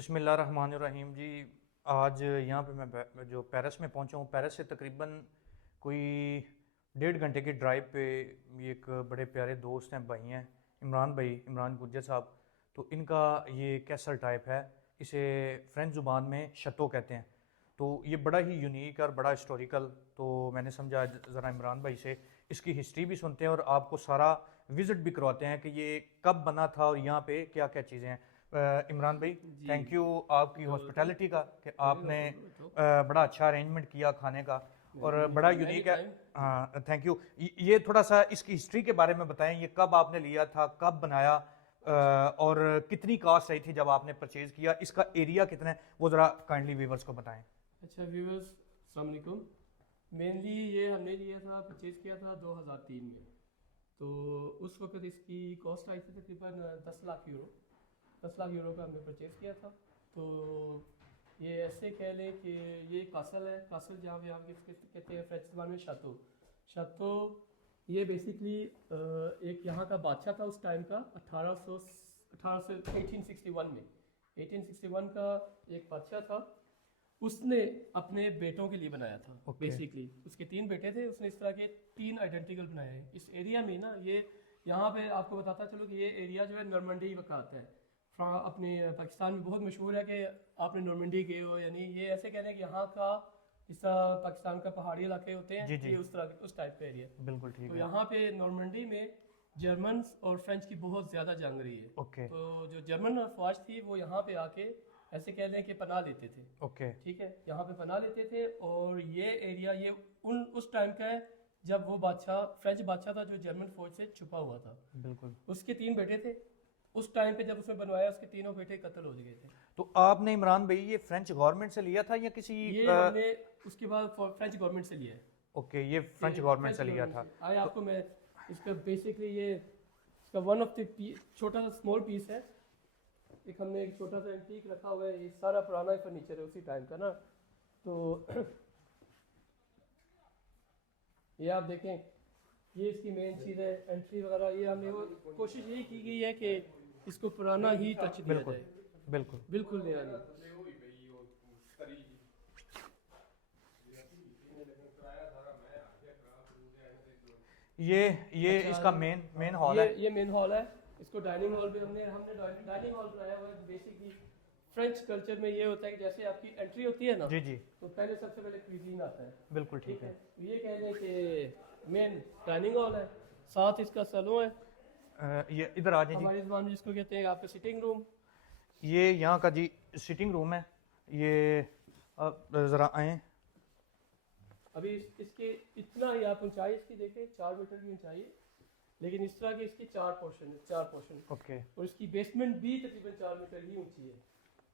बिस्मिल्लाहिर्रहमानिर्रहीम जी। आज यहाँ पे मैं जो पेरिस में पहुँचा हूँ, पेरिस से तकरीबन कोई 1.5 घंटे की ड्राइव पे ये एक बड़े प्यारे दोस्त हैं, भाई हैं, इमरान भाई, इमरान गुज्जर साहब। तो इनका ये कैसल टाइप है, इसे फ्रेंच ज़ुबान में शतो कहते हैं। तो ये बड़ा ही यूनिक और बड़ा हिस्टोरिकल। तो मैंने समझा ज़रा इमरान भाई से इसकी हिस्ट्री भी सुनते हैं और आपको सारा विज़िट भी करवाते हैं कि ये कब बना था और यहाँ पे क्या क्या चीज़ें हैं। इमरान भाई, जी। थैंक यू आपकी तो वेलकम। हॉस्पिटैलिटी का कि वेरी नो आपने प्रॉब्लम एट ऑल। बड़ा अच्छा अरेंजमेंट किया खाने का नहीं और नहीं बड़ा जी, एनी यूनिक है। टाइम। हाँ, थैंक यू। ये थोड़ा सा इसकी हिस्ट्री के बारे में बताएं, ये कब आपने लिया था, कब बनाया, अच्छा। और कितनी कास्ट आई थी जब आपने परचेज किया, इसका एरिया कितना है, वो ज़रा काइंडली व्यूवर्स को बताएं। अच्छा व्यूअर्स, अस्सलाम वालेकुम। मेनली ये हमने लिया था, परचेज़ किया था 2003 में। तो उस वक्त इसकी कॉस्ट आई थी तकरीबन 10 लाख यूरो। 10 लाख यूरो का हमने परचेज़ किया था। तो ये ऐसे कह लें कि ये कासल है, कासल जहाँ पे आप कहते हैं फ्रेंच ज़बान में शातो। शातो ये बेसिकली एक यहाँ का बादशाह था उस टाइम का, 1861 में। 1861 का एक बादशाह था, उसने अपने बेटों के लिए बनाया था। ओके। बेसिकली उसके 3 बेटे थे, उसने इस तरह के 3 आइडेंटिकल बनाए हैं इस एरिया में ना। ये यहाँ पे आपको बताता चलो कि ये एरिया जो है नॉर्मंडी का आता है। अपने पाकिस्तान में बहुत मशहूर है कि आपने नॉर्मंडी गए हो, यानी ये ऐसे कहते हैं कि यहाँ का जिस तरह पाकिस्तान का पहाड़ी इलाके होते हैं, जी जी, ये उस तरह उस टाइप का एरिया। बिल्कुल ठीक तो है। यहाँ पे नॉर्मंडी में जर्मन्स और फ्रेंच की बहुत ज़्यादा जंग रही है। ओके। तो जो जर्मन अफवाज थी वो यहाँ पे आके ऐसे कह लें कि पनाह लेते थे। ओके। ठीक है, यहाँ पे पनाह लेते थे। और ये एरिया ये उस टाइम का है जब वो बादशाह, फ्रेंच बादशाह था जो जर्मन फौज से छुपा हुआ था। बिल्कुल। उसके 3 बेटे थे। उस टाइम पे जब उसने बनवाया उसके तीनों बेटे कत्ल हो गए थे। तो आपने इमरान भाई ये फ्रेंच गवर्नमेंट से लिया था या किसी ये हमने उसके बाद फ्रेंच गवर्नमेंट से लिया है। ओके, ये ये फ्रेंच गवर्नमेंट फ्रेंच से लिया गवर्नमेंट था। से आए। तो आपको मैं इसका बेसिकली ये इसका वन ऑफ द छोटा सा स्मॉल पीस है। एक हमने एक छोटा सा एंटीक रखा हुआ है, ये सारा पुराना फर्नीचर है उसी टाइम का ना। तो ये आप देखें, ये इसकी मेन चीज़ है, एंट्री वगैरह। ये हमने वो कोशिश यही की गई है कि इसको पुराना ही टच दिया बिल्कुल जाए, बिल्कुल। बिल्कुल नया नहीं। ये ये अच्छा, इसका मेन मेन हॉल है। ये मेन हॉल है। इसको डाइनिंग हॉल भी हमने हमने डाइनिंग हॉल बनाया हुआ है। बेसिकली फ्रेंच कल्चर में ये होता है कि जैसे आपकी एंट्री होती है ना, जी जी, तो पहले सबसे पहले क्विजीन आता है। बिल्कुल ठीक ठीक है। है, तो ये कह लें कि मेन डाइनिंग हॉल है, साथ इसका सैलून है, ये इधर आ जाए जी। हमारी ज़बान में जिसको कहते हैं आपका सिटिंग रूम। ये यहाँ का जी सिटिंग रूम है। ये अब ज़रा आए। अभी इसके इतना ही आप ऊंचाई इसकी देखें, 4 मीटर की ऊंचाई है। लेकिन इस तरह के इसकी 4 पोर्शन है, 4 पोर्शन। ओके। और इसकी बेसमेंट भी तकरीबन 4 मीटर ही ऊंची है।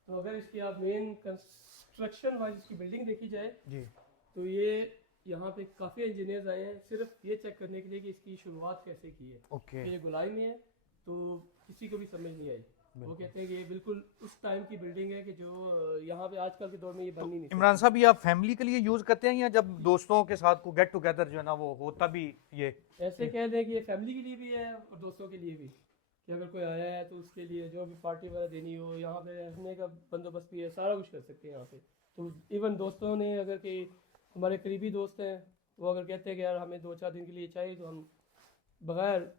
तो अगर इसकी आप मेन कंस्ट्रक्शन वाइज इसकी बिल्डिंग देखी जाए, जी। तो ये यहाँ पे काफ़ी इंजीनियर्स आए हैं सिर्फ ये चेक करने के लिए कि इसकी शुरुआत कैसे की है। ओके। कि ये गोलाई में है, तो किसी को भी समझ नहीं आई। वो कहते हैं कि ये बिल्कुल उस टाइम की बिल्डिंग है कि जो यहाँ पे आजकल के दौर में ये बन ही नहीं इमरान सकती। साहब, ये आप फैमिली के लिए यूज़ करते हैं या जब दोस्तों के साथ को गेट टुगेदर जो है ना वो होता भी ये? ऐसे कह दें कि ये फैमिली के लिए भी है और दोस्तों के लिए भी, कि अगर कोई आया है तो उसके लिए जो भी पार्टी वगैरह देनी हो, यहाँ पे रहने का बंदोबस्त भी है, सारा कुछ कर सकते हैं यहाँ पे। तो इवन दोस्तों ने, अगर कि हमारे करीबी दोस्त हैं, वो अगर कहते हैं कि यार हमें 2-4 दिन के लिए चाहिए, तो हम बगैर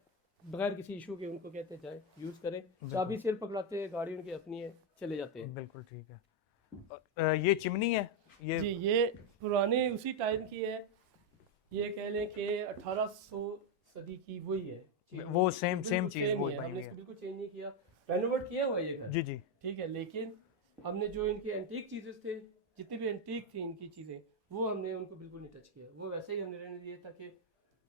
बगैर किसी इशू के उनको कहते हैं चाहे यूज़ करें। चाबी सिर पकड़ाते हैं, गाड़ी उनकी अपनी है, चले जाते हैं। बिल्कुल ठीक है। ये चिमनी है ये? जी, ये पुराने उसी टाइम की है। ये कह लें कि 1800 सदी की वही है चीज़। वो सेम बिल्कुल चीज़ सेम वो ही है, बनी हमने हुई इसको है। बिल्कुल चेंज नहीं किया। रेनोवेट किया हुआ है ये घर, जी जी। ठीक है। लेकिन हमने जो इनके एंटीक चीज़ें थे, जितनी भी एंटीक थी इनकी चीज़ें, वो हमने उनको बिल्कुल नहीं टच किया। वो वैसे ही हमने रहने दिए ताकि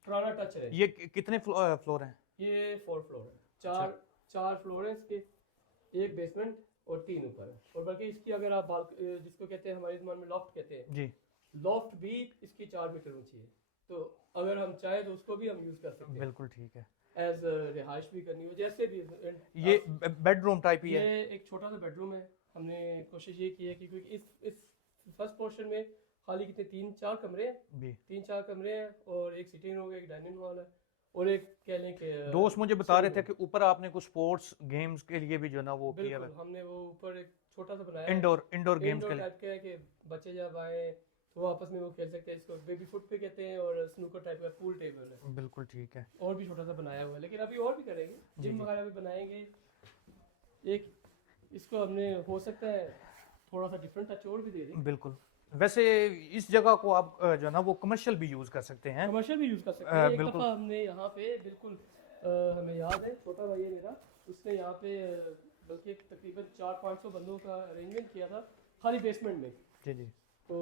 पुराना टच रहे। ये कितने फ्लोर हैं? ये 4 फ्लोर है, अच्छा। चार फ्लोर है इसके, एक बेसमेंट और 3 ऊपर है। और बल्कि इसकी अगर आप जिसको कहते हैं हमारी ज़बान में लॉफ्ट कहते हैं, जी। लॉफ्ट भी इसकी 4 मीटर ऊंची है। तो अगर हम चाहें तो उसको भी हम यूज़ कर सकते हैं, बिल्कुल ठीक है। एज रिहाइश भी करनी हो, जैसे भी। ये बेडरूम टाइप ही ये है? एक छोटा सा बेडरूम है। हमने कोशिश ये की है कि क्योंकि इस फर्स्ट पोर्शन में खाली कितने 3-4 कमरे हैं, भी 3-4 कमरे हैं, और एक सिटिंग रूम है, एक डाइनिंग हॉल है, और एक कह लें कि दोस्त मुझे बता रहे थे कि ऊपर आपने कुछ स्पोर्ट्स गेम्स के लिए भी जो ना वो किया बिल्कुल हुआ हमने वो ऊपर एक छोटा सा बनाया है। इंडोर इंडोर गेम्स इंडोर के लिए। टाइप का है कि बच्चे जब आए तो वो आपस में वो खेल सकते हैं। इसको बेबी फुट पे कहते हैं और स्नूकर टाइप का पूल टेबल है। बिल्कुल ठीक है। और भी छोटा सा बनाया हुआ है, लेकिन अभी और भी करेंगे, जी जिम जी वगैरह भी बनाएंगे। एक इसको हमने हो सकता है थोड़ा सा डिफरेंट टच और भी दे दें। बिल्कुल। वैसे इस जगह को आप जो है ना वो कमर्शियल भी यूज़ कर सकते हैं। कमर्शियल भी यूज़ कर सकते हैं। एक बिल्कुल। दफ़ा हमने यहाँ पे बिल्कुल हमें याद है, छोटा भाई है मेरा, उसने यहाँ पे बल्कि तकरीबन 400-500 बंदों का अरेंजमेंट किया था खाली बेसमेंट में। जी जी। तो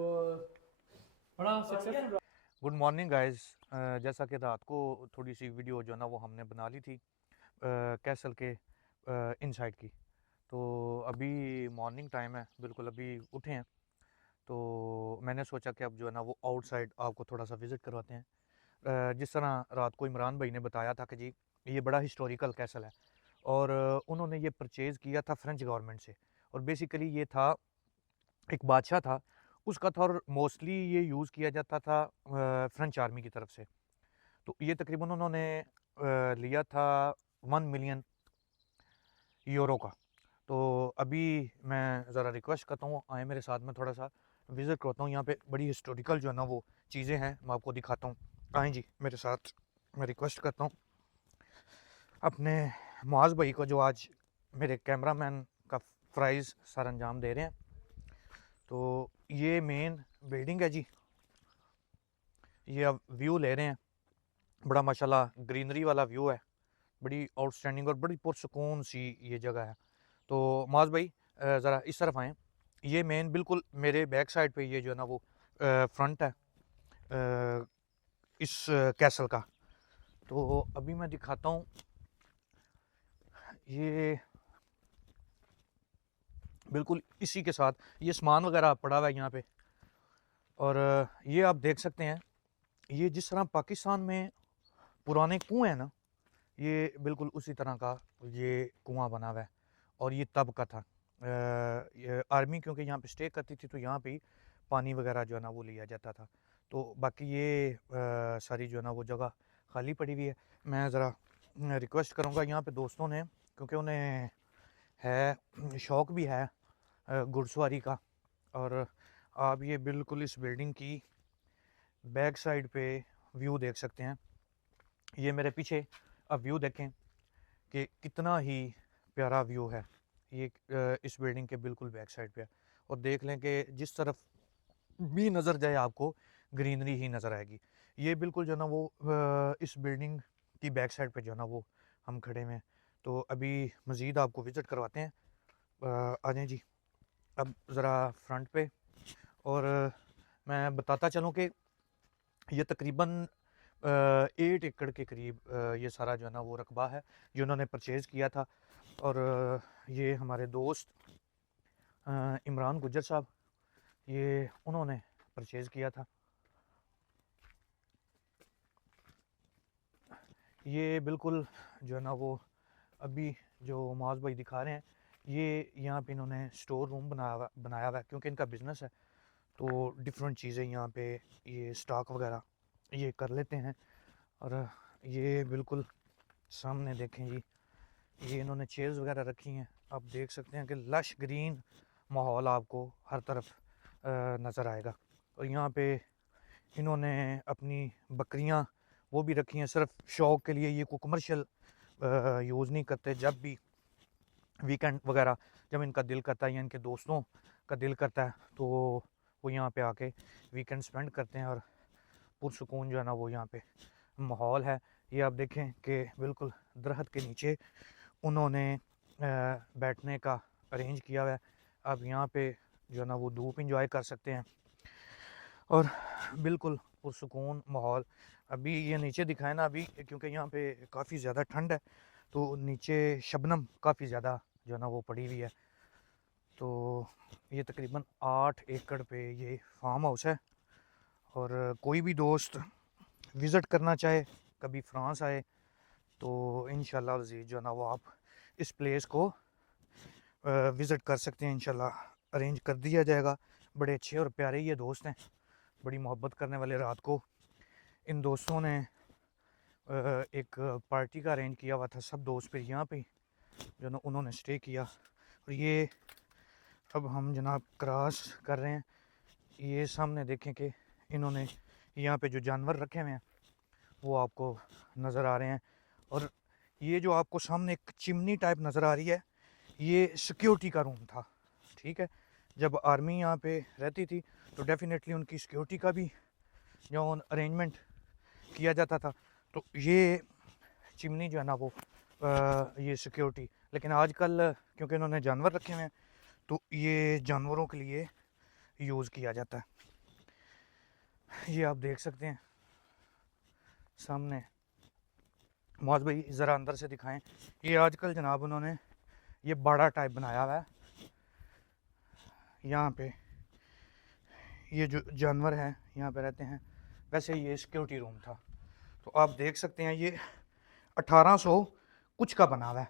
बड़ा सक्सेसफुल रहा। Good morning guys. जैसा कि रात को थोड़ी सी वीडियो जो है ना वो हमने बना ली थी कैसल के इनसाइड की। तो अभी मॉर्निंग टाइम है, बिल्कुल अभी उठे हैं। तो मैंने सोचा कि अब जो है ना वो आउटसाइड आपको थोड़ा सा विज़िट करवाते हैं। जिस तरह रात को इमरान भाई ने बताया था कि जी ये बड़ा हिस्टोरिकल कैसल है, और उन्होंने ये परचेज़ किया था फ्रेंच गवर्नमेंट से। और बेसिकली ये था, एक बादशाह था उसका था, और मोस्टली ये यूज़ किया जाता था फ्रेंच आर्मी की तरफ से। तो ये तकरीबन उन्होंने लिया था 1 मिलियन यूरो का। तो अभी मैं ज़रा रिक्वेस्ट करता हूँ आए मेरे साथ में, थोड़ा सा विज़िट करता हूँ यहाँ पे। बड़ी हिस्टोरिकल जो है ना वो चीज़ें हैं, मैं आपको दिखाता हूँ। आएँ जी मेरे साथ। मैं रिक्वेस्ट करता हूँ अपने मुआज़ भाई को, जो आज मेरे कैमरामैन का फ़राइज़ सर अंजाम दे रहे हैं। तो ये मेन बिल्डिंग है जी, ये अब व्यू ले रहे हैं। बड़ा माशाल्लाह ग्रीनरी वाला व्यू है, बड़ी आउटस्टैंडिंग और बड़ी पुरसुकून सी ये जगह है। तो मुआज़ भाई ज़रा इस तरफ आएँ। ये मेन बिल्कुल मेरे बैक साइड पे ये जो है ना वो फ्रंट है इस कैसल का। तो अभी मैं दिखाता हूँ ये बिल्कुल इसी के साथ ये सामान वगैरह पड़ा हुआ है यहाँ पे। और ये आप देख सकते हैं, ये जिस तरह पाकिस्तान में पुराने कुएँ हैं ना, ये बिल्कुल उसी तरह का ये कुआँ बना हुआ है। और ये तब का था। ये आर्मी क्योंकि यहाँ पे स्टे करती थी, तो यहाँ पे ही पानी वगैरह जो है ना वो लिया जाता था। तो बाकी ये सारी जो है ना वो जगह खाली पड़ी हुई है। मैं ज़रा रिक्वेस्ट करूँगा यहाँ पे दोस्तों ने, क्योंकि उन्हें है शौक़ भी है घुड़सवारी का। और आप ये बिल्कुल इस बिल्डिंग की बैक साइड पे व्यू देख सकते हैं। ये मेरे पीछे अब व्यू देखें कि कितना ही प्यारा व्यू है। ये इस बिल्डिंग के बिल्कुल बैक साइड पे है। और देख लें कि जिस तरफ भी नज़र जाए आपको ग्रीनरी ही नज़र आएगी। ये बिल्कुल जो है ना वो इस बिल्डिंग की बैक साइड पे जो है ना वो हम खड़े हुए हैं। तो अभी मज़ीद आपको विज़िट करवाते हैं। आ जाएं जी अब ज़रा फ्रंट पे। और मैं बताता चलूँ कि ये तकरीबन 8 एकड़ के करीब ये सारा जो है ना वो रकबा है जो उन्होंने परचेज़ किया था। और ये हमारे दोस्त इमरान गुज्जर साहब, ये उन्होंने परचेज़ किया था। ये बिल्कुल जो है ना वो अभी जो मुआज़ भाई दिखा रहे हैं, ये यहाँ पे इन्होंने स्टोर रूम बनाया हुआ है, क्योंकि इनका बिज़नेस है। तो डिफरेंट चीज़ें यहाँ पे ये स्टॉक वगैरह ये कर लेते हैं। और ये बिल्कुल सामने देखें जी, ये इन्होंने चेयर्स वगैरह रखी हैं। आप देख सकते हैं कि लश ग्रीन माहौल आपको हर तरफ नज़र आएगा। और यहाँ पे इन्होंने अपनी बकरियाँ वो भी रखी हैं, सिर्फ शौक़ के लिए। ये कोई कमर्शियल यूज़ नहीं करते। जब भी वीकेंड वगैरह जब इनका दिल करता है या इनके दोस्तों का दिल करता है, तो वो यहाँ पे आके वीकेंड स्पेंड करते हैं। और पुरसुकून जो है ना वो यहाँ पे माहौल है। ये आप देखें कि बिल्कुल दरख्त के नीचे उन्होंने बैठने का अरेंज किया हुआ है। आप यहाँ पे जो है ना वो धूप इंजॉय कर सकते हैं और बिल्कुल पुरसुकून माहौल। अभी ये नीचे दिखाए ना, अभी क्योंकि यहाँ पे काफ़ी ज़्यादा ठंड है, तो नीचे शबनम काफ़ी ज़्यादा जो है ना वो पड़ी हुई है। तो ये तकरीबन 8 एकड़ पे ये फार्म हाउस है। और कोई भी दोस्त विज़िट करना चाहे, कभी फ्रांस आए, तो इंशाल्लाह अज़ीज़ जो है ना वो आप इस प्लेस को विज़िट कर सकते हैं। इंशाल्लाह अरेंज कर दिया जाएगा। बड़े अच्छे और प्यारे ये दोस्त हैं, बड़ी मोहब्बत करने वाले। रात को इन दोस्तों ने एक पार्टी का अरेंज किया हुआ था, सब दोस्त फिर यहाँ पे जो ना उन्होंने स्टे किया। और ये अब हम जनाब क्रॉस कर रहे हैं। ये सामने देखें कि इन्होंने यहाँ पे जो जानवर रखे हुए हैं वो आपको नज़र आ रहे हैं। और ये जो आपको सामने एक चिमनी टाइप नज़र आ रही है, ये सिक्योरिटी का रूम था। ठीक है, जब आर्मी यहाँ पे रहती थी तो डेफिनेटली उनकी सिक्योरिटी का भी जो अरेंजमेंट किया जाता था। तो ये चिमनी जो है ना वो ये सिक्योरिटी, लेकिन आजकल क्योंकि इन्होंने जानवर रखे हुए हैं तो ये जानवरों के लिए यूज़ किया जाता है। ये आप देख सकते हैं सामने। मौज भाई ज़रा अंदर से दिखाएं। ये आजकल जनाब उन्होंने ये बड़ा टाइप बनाया हुआ है यहाँ पे। ये जो जानवर हैं यहाँ पे रहते हैं, वैसे ये सिक्योरिटी रूम था। तो आप देख सकते हैं ये 1800 कुछ का बना हुआ है।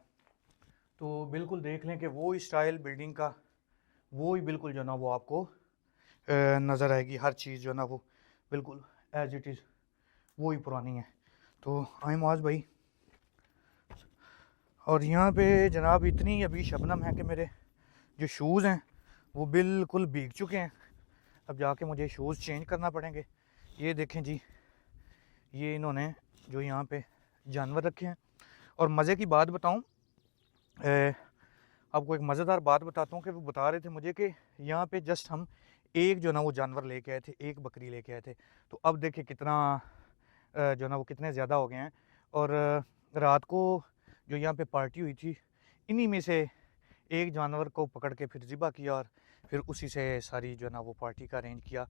तो बिल्कुल देख लें कि वो स्टाइल बिल्डिंग का वो ही बिल्कुल जो ना वो आपको नज़र आएगी। हर चीज़ जो ना वो बिल्कुल एज इट इज़ वो ही पुरानी है। तो आई मौज भाई, और यहाँ पे जनाब इतनी अभी शबनम है कि मेरे जो शूज़ हैं वो बिल्कुल भीग चुके हैं। अब जाके मुझे शूज़ चेंज करना पड़ेंगे। ये देखें जी, ये इन्होंने जो यहाँ पे जानवर रखे हैं। और मज़े की बात बताऊँ, आपको एक मज़ेदार बात बताता हूँ कि वो बता रहे थे मुझे कि यहाँ पे जस्ट हम एक जो ना वो जानवर लेके आए थे, एक बकरी लेके आए थे। तो अब देखिए कितना जो ना वो कितने ज़्यादा हो गए हैं। और रात को जो यहाँ पे पार्टी हुई थी, इन्हीं में से एक जानवर को पकड़ के फिर ज़िबा किया और फिर उसी से सारी जो ना वो पार्टी का अरेंज किया।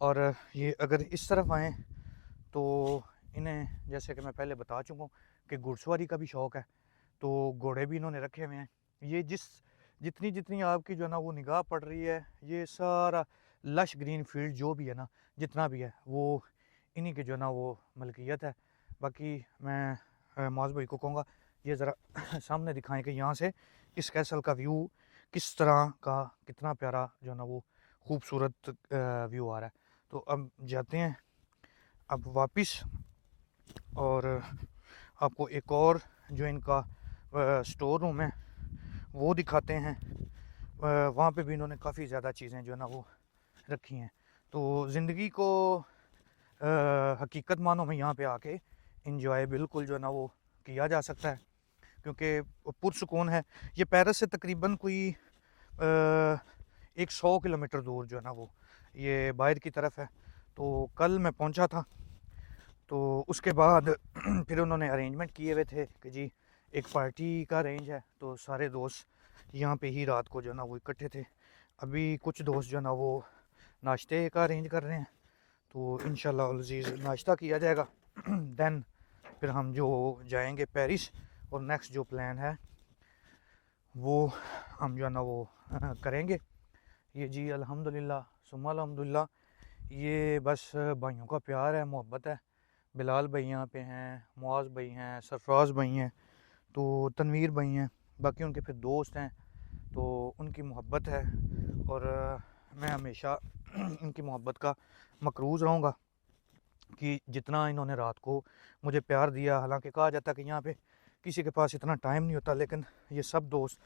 और ये अगर इस तरफ आएँ तो इन्हें जैसे कि मैं पहले बता चुका हूँ कि घुड़सवारी का भी शौक़ है। तो घोड़े भी इन्होंने रखे हुए हैं। ये जितनी जितनी आपकी जो है ना वो निगाह पड़ रही है, ये सारा लश ग्रीन फील्ड जो भी है ना, जितना भी है वो इन्हीं के जो है ना वो मलकियत है। बाकी मैं मौज भाई को कहूँगा ये ज़रा सामने दिखाएं कि यहाँ से इस कैसल का व्यू किस तरह का, कितना प्यारा जो है ना वो खूबसूरत व्यू आ रहा है। तो अब जाते हैं अब वापस, और आपको एक और जो इनका स्टोर रूम है वो दिखाते हैं। वहाँ पे भी इन्होंने काफ़ी ज़्यादा चीज़ें जो है ना वो रखी हैं। तो ज़िंदगी को हकीकत मानो में यहाँ पे आके इंजॉय बिल्कुल जो है ना वो किया जा सकता है, क्योंकि पुरसुकून है। ये पेरिस से तकरीबन कोई एक 100 किलोमीटर दूर जो है ना वो ये बाहर की तरफ है। तो कल मैं पहुँचा था, तो उसके बाद फिर उन्होंने अरेंजमेंट किए हुए थे कि जी एक पार्टी का अरेंज है, तो सारे दोस्त यहाँ पे ही रात को जो है ना वो इकट्ठे थे। अभी कुछ दोस्त जो है ना वो नाश्ते का अरेंज कर रहे हैं, तो इंशाल्लाह अज़ीज़ नाश्ता किया जाएगा। देन फिर हम जो जाएंगे पेरिस, और नेक्स्ट जो प्लान है वो हम जो है ना वो करेंगे। ये जी अल्हम्दुलिल्लाह सुम्मा अल्हम्दुलिल्लाह, ये बस भाइयों का प्यार है, मोहब्बत है। बिलाल भाई यहाँ पे हैं, मुआज़ भाई हैं, सरफराज भाई हैं, तो तनवीर भाई हैं, बाकी उनके फिर दोस्त हैं, तो उनकी मोहब्बत है। और मैं हमेशा इनकी मोहब्बत का मकरूज़ रहूँगा कि जितना इन्होंने रात को मुझे प्यार दिया। हालांकि कहा जाता है कि यहाँ पे किसी के पास इतना टाइम नहीं होता, लेकिन ये सब दोस्त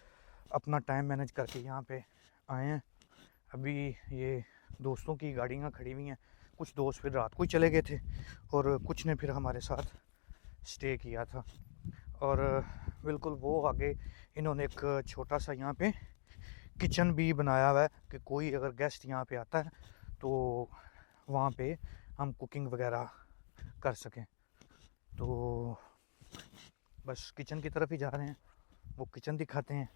अपना टाइम मैनेज करके यहाँ पे आए हैं। अभी ये दोस्तों की गाड़ियाँ खड़ी हुई हैं, कुछ दोस्त फिर रात को ही चले गए थे और कुछ ने फिर हमारे साथ स्टे किया था। और बिल्कुल वो आगे इन्होंने एक छोटा सा यहाँ पे किचन भी बनाया हुआ है कि कोई अगर गेस्ट यहाँ पे आता है तो वहाँ पे हम कुकिंग वगैरह कर सकें। तो बस किचन की तरफ ही जा रहे हैं, वो किचन दिखाते हैं।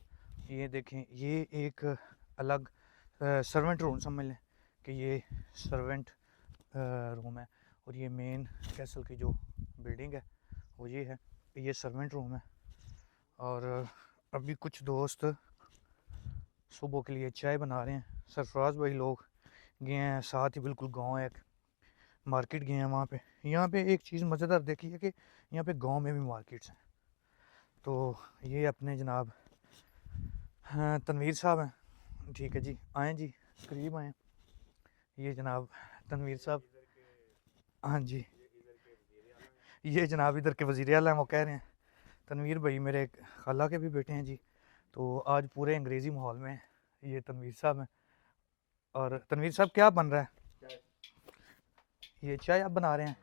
ये देखें, ये एक अलग सर्वेंट रूम समझ लें कि ये सर्वेंट रूम है। और ये मेन कैसल की जो बिल्डिंग है वो ये है, ये सर्वेंट रूम है। और अभी कुछ दोस्त सुबह के लिए चाय बना रहे हैं। सरफराज भाई लोग गए हैं साथ ही, बिल्कुल गांव है, एक मार्केट गए हैं वहाँ पे। यहाँ पे एक चीज़ मज़ेदार देखी है कि यहाँ पे गांव में भी मार्केट्स हैं। तो ये अपने जनाब हाँ तनवीर साहब हैं, ठीक है जी, आएँ जी करीब आएँ। ये जनाब तनवीर साहब, हाँ जी, ये जनाब इधर के वज़ीर आला हैं, वो कह रहे हैं। तनवीर भाई मेरे खाला के भी बेटे हैं जी। तो आज पूरे अंग्रेज़ी माहौल में ये तनवीर साहब हैं। और तनवीर साहब क्या बन रहा है? ये चाय आप बना रहे हैं?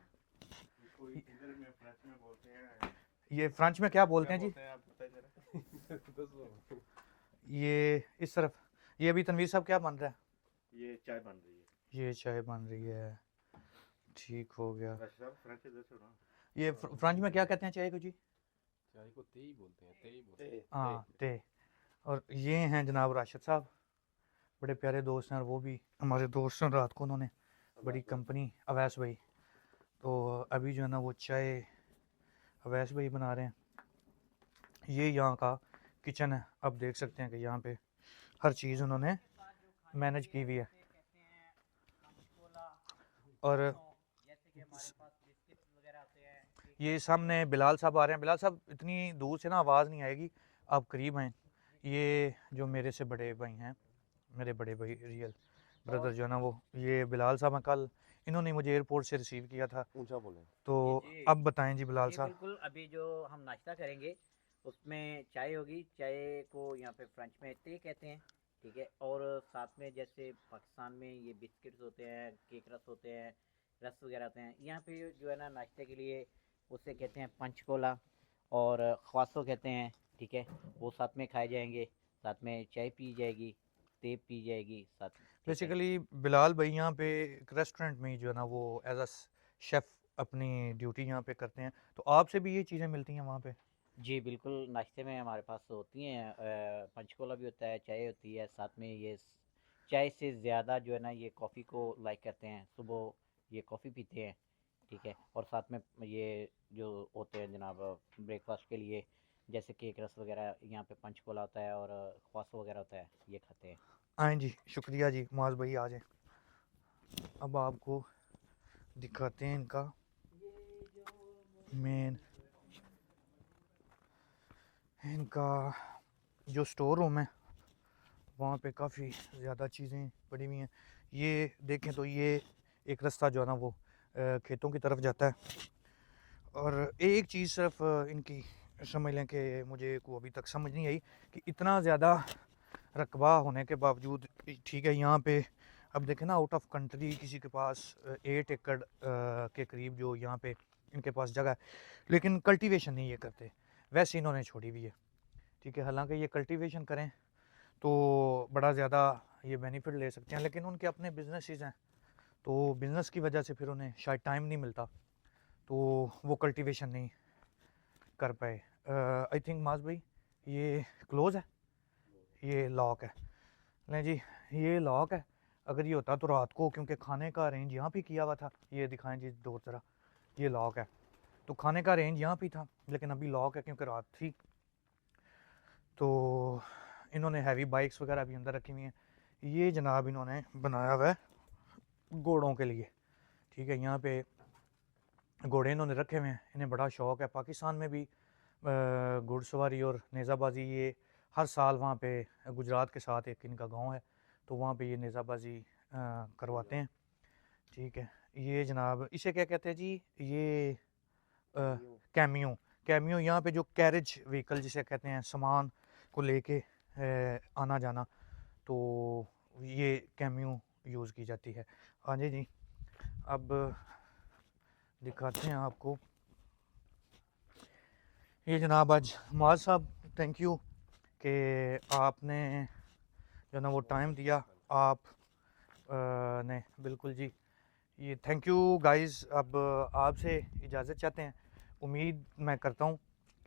इसको इधर में फ्रेंच में बोलते हैं। ये फ्रेंच में क्या बोलते क्या हैं जी? बोलते हैं आप बताइए जरा। ये इस तरफ, ये अभी तनवीर साहब क्या बन रहा है? ये चाय बन रही है। ये चाय बन रही है, ठीक हो गया। राशिद साहब फ्रेंच इधर से ना। ये फ्रेंच में क्या कहते हैं चाय को जी? चाय को तेई बोलते हैं, तेई बोलते हैं। हाँ, ते। और ये हैं जनाब राशिद साहब, बड़े प्यारे दोस्त हैं, और वो भी हमारे दोस्त हैं। रात को उन्होंने बड़ी कंपनी, अवैस भाई, तो अभी जो है ना वो चाय अवैस भाई बना रहे हैं। ये यहाँ का किचन है, आप देख सकते हैं कि यहाँ पे हर चीज़ उन्होंने मैनेज की हुई है। और ये सामने बिलाल साहब आ रहे हैं। बिलाल साहब इतनी दूर से ना आवाज़ नहीं आएगी, आप करीब हैं। ये जो मेरे से बड़े भाई हैं, मेरे बड़े भाई रियल ब्रदर जो है ना वो, ये बिलाल साहब हैं। कल इन्होंने मुझे एयरपोर्ट से रिसीव किया था। ऊंचा बोले। तो जी अब बताएं जी बिलाल जी साहब। बिल्कुल। अभी जो हम नाश्ता करेंगे उसमें चाय होगी। चाय को यहाँ पे फ्रेंच में ते कहते हैं, ठीक है। और साथ में जैसे पाकिस्तान में ये बिस्किट्स होते हैं, केक रस होते हैं, रस वगैरह होते हैं, यहाँ पे जो है ना नाश्ते के लिए उसे कहते हैं पंचकोला और ख्वासो कहते हैं, ठीक है। वो साथ में खाए जाएंगे, साथ में चाय पी जाएगी, ते पी जाएगी साथ में, ठीक है। बेसिकली बिलाल भाई यहाँ पे एक रेस्टोरेंट में ही जो है ना वो एज अ शेफ़ अपनी ड्यूटी यहाँ पे करते हैं। तो आपसे भी ये चीज़ें मिलती हैं वहाँ पे? जी बिल्कुल, नाश्ते में हमारे पास होती हैं पंचकोला भी होता है, चाय होती है, साथ में ये चाय से ज़्यादा जो है ना ये कॉफ़ी को लाइक करते हैं, सुबह ये कॉफ़ी पीते हैं, ठीक है। और साथ में ये जो होते हैं जनाब ब्रेकफास्ट के लिए, जैसे केक रस वगैरह यहाँ पे पंचकोला होता है और ख्वासो वगैरह होता है, ये खाते हैं। आएँ जी, शुक्रिया जी, मुआज़ भाई आ जाएं। अब आपको दिखाते हैं इनका मेन, इनका जो स्टोर रूम है, वहाँ पे काफ़ी ज़्यादा चीज़ें पड़ी हुई हैं। ये देखें तो ये एक रास्ता जो है ना वो खेतों की तरफ जाता है। और एक चीज़ सिर्फ इनकी समझ लें कि मुझे को अभी तक समझ नहीं आई कि इतना ज़्यादा रकबा होने के बावजूद, ठीक है, यहाँ पे अब देखें ना, आउट ऑफ कंट्री किसी के पास 8 एकड़ के करीब जो यहाँ पे इनके पास जगह है, लेकिन कल्टीवेशन नहीं ये करते, वैसे इन्होंने छोड़ी हुई है, ठीक है। हालांकि ये कल्टीवेशन करें तो बड़ा ज़्यादा ये बेनिफिट ले सकते हैं, लेकिन उनके अपने बिजनेसेस हैं, तो बिज़नेस की वजह से फिर उन्हें शायद टाइम नहीं मिलता, तो वो कल्टीवेशन नहीं कर पाए। आई थिंक माज भाई ये क्लोज़ है, ये लॉक है। नहीं जी, ये लॉक है। अगर ये होता तो रात को, क्योंकि खाने का अरेंज यहाँ पे किया हुआ था, ये दिखाएं जी दो तरह, ये लॉक है, तो खाने का अरेंज यहाँ पे था, लेकिन अभी लॉक है क्योंकि रात थी। तो इन्होंने हैवी बाइक्स वगैरह भी अंदर रखी हुई हैं। ये जनाब इन्होंने बनाया हुआ है घोड़ों के लिए, ठीक है। यहाँ पे घोड़े इन्होंने रखे हुए हैं, इन्हें बड़ा शौक़ है। पाकिस्तान में भी घुड़सवारी और नेज़ाबाजी ये हर साल वहाँ पे, गुजरात के साथ एक इनका गांव है, तो वहाँ पे ये नेज़ाबाजी करवाते हैं, ठीक है। ये जनाब इसे क्या कहते हैं जी? ये कैमियो। कैमियो यहाँ पे जो कैरेज व्हीकल जिसे कहते हैं, सामान को लेके आना जाना, तो ये कैमियो यूज़ की जाती है। हाँ जी जी, अब दिखाते हैं आपको। ये जनाब आज मुआज़ साहब, थैंक यू कि आपने जो ना वो टाइम दिया, आप ने बिल्कुल जी, ये थैंक यू गाइस। अब आपसे इजाज़त चाहते हैं। उम्मीद मैं करता हूँ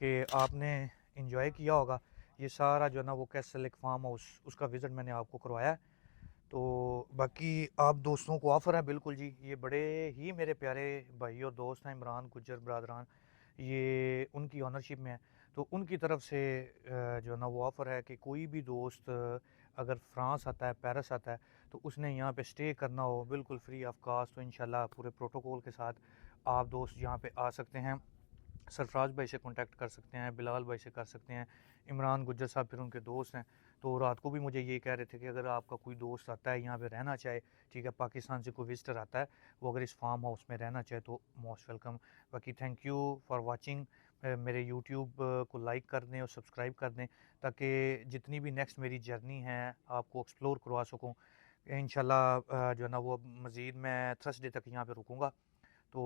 कि आपने इन्जॉय किया होगा। ये सारा जो है ना वो कैसल एक फार्म हाउस, उसका विज़िट मैंने आपको करवाया है। तो बाकी आप दोस्तों को ऑफ़र है, बिल्कुल जी, ये बड़े ही मेरे प्यारे भाई और दोस्त हैं, इमरान गुज्जर बरदरान, ये उनकी ऑनरशिप में है। तो उनकी तरफ से जो है ना वो ऑफ़र है कि कोई भी दोस्त अगर फ्रांस आता है, पेरिस आता है, तो उसने यहाँ पे स्टे करना हो बिल्कुल फ्री ऑफ कास्ट, तो इंशाल्लाह पूरे प्रोटोकॉल के साथ आप दोस्त यहाँ पे आ सकते हैं। सरफराज भाई से कांटेक्ट कर सकते हैं, बिलाल भाई से कर सकते हैं, इमरान गुज्जर साहब फिर उनके दोस्त हैं। तो रात को भी मुझे ये कह रहे थे कि अगर आपका कोई दोस्त आता है यहाँ पे रहना चाहे, ठीक है, पाकिस्तान से कोई विजिटर आता है, वो अगर इस फार्म हाउस में रहना चाहे तो मोस्ट वेलकम। बाकी थैंक यू फॉर वाचिंग। मेरे यूट्यूब को लाइक कर दें और सब्सक्राइब कर दें, ताकि जितनी भी नेक्स्ट मेरी जर्नी है आपको एक्सप्लोर करवा सकूं। इंशाल्लाह जो है ना वो मज़ीद मैं थर्सडे तक यहाँ पे रुकूंगा, तो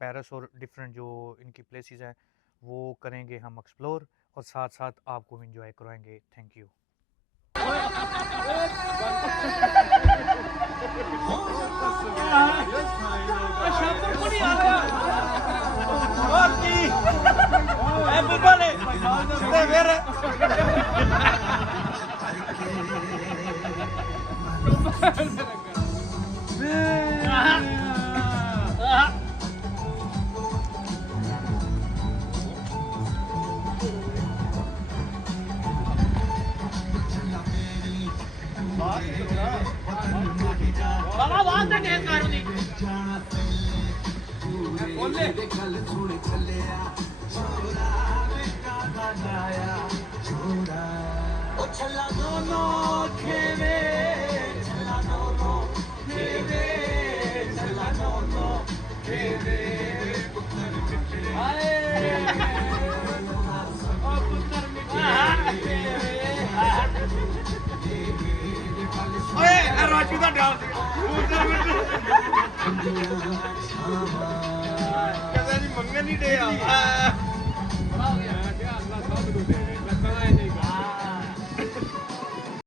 पेरिस और डिफरेंट जो इनकी प्लेसेस हैं वो करेंगे हम एक्सप्लोर, और साथ साथ आपको भी इंजॉय करवाएंगे। Thank you. राजू का डाल मंगन ही डे